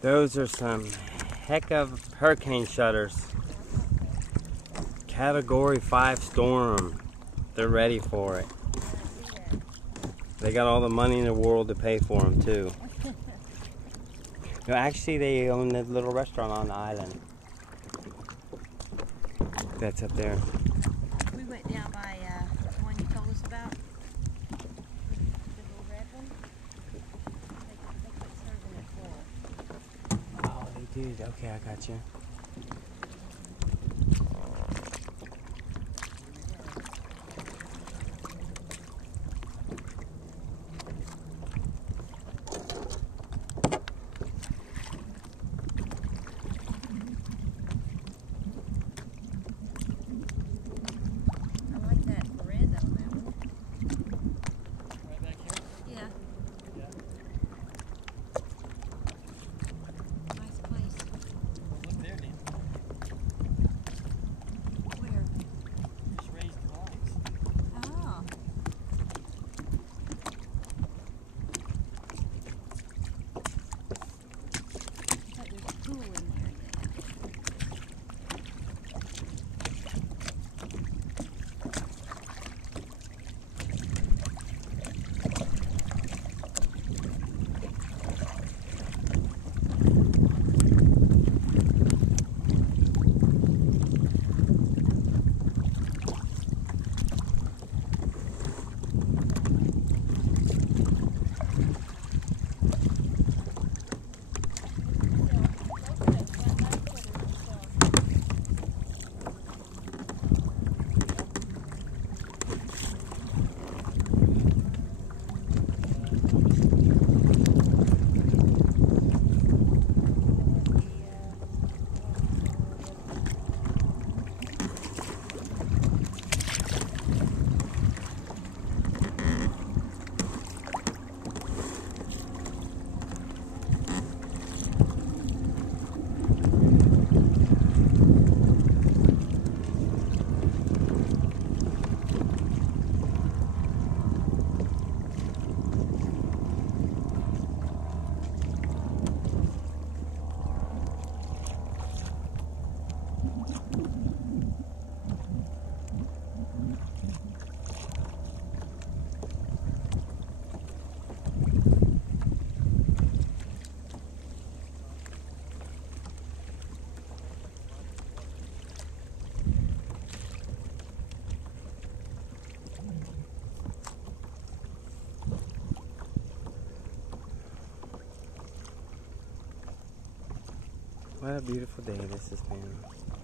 Those are some heck of hurricane shutters. Category 5 storm. They're ready for it. They got all the money in the world to pay for them too. No, actually they own a little restaurant on the island. That's up there. We went down by the one you told us about. The little red one. They quit serving it full. Oh, they do. Okay, I got you. What a beautiful day this has been.